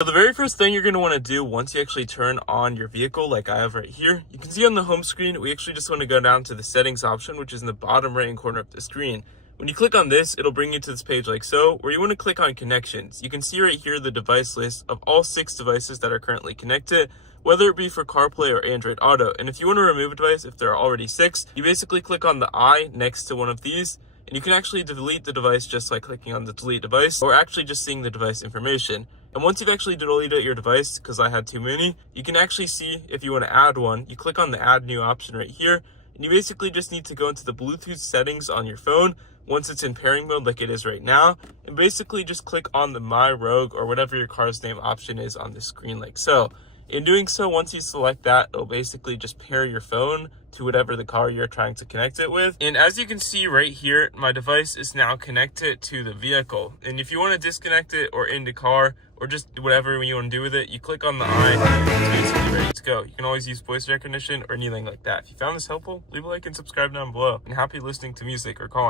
So the very first thing you're going to want to do once you actually turn on your vehicle, like I have right here, you can see on the home screen, we actually just want to go down to the settings option, which is in the bottom right hand corner of the screen. When you click on this, it'll bring you to this page like so, where you want to click on connections. You can see right here the device list of all 6 devices that are currently connected, whether it be for CarPlay or Android Auto. And if you want to remove a device, if there are already 6, you basically click on the I next to one of these, and you can actually delete the device just by clicking on the delete device, or actually just seeing the device information. And once you've actually deleted your device, because I had too many, you can actually see if you want to add one. You click on the add new option right here, and you basically just need to go into the Bluetooth settings on your phone once it's in pairing mode like it is right now, and basically just click on the My Rogue or whatever your car's name option is on the screen like so. In doing so, once you select that, it'll basically just pair your phone to whatever the car you're trying to connect it with. And as you can see right here, my device is now connected to the vehicle. And if you want to disconnect it or end the car or just whatever you want to do with it, you click on the I and it's basically ready to go. You can always use voice recognition or anything like that. If you found this helpful, leave a like and subscribe down below. And happy listening to music or calling.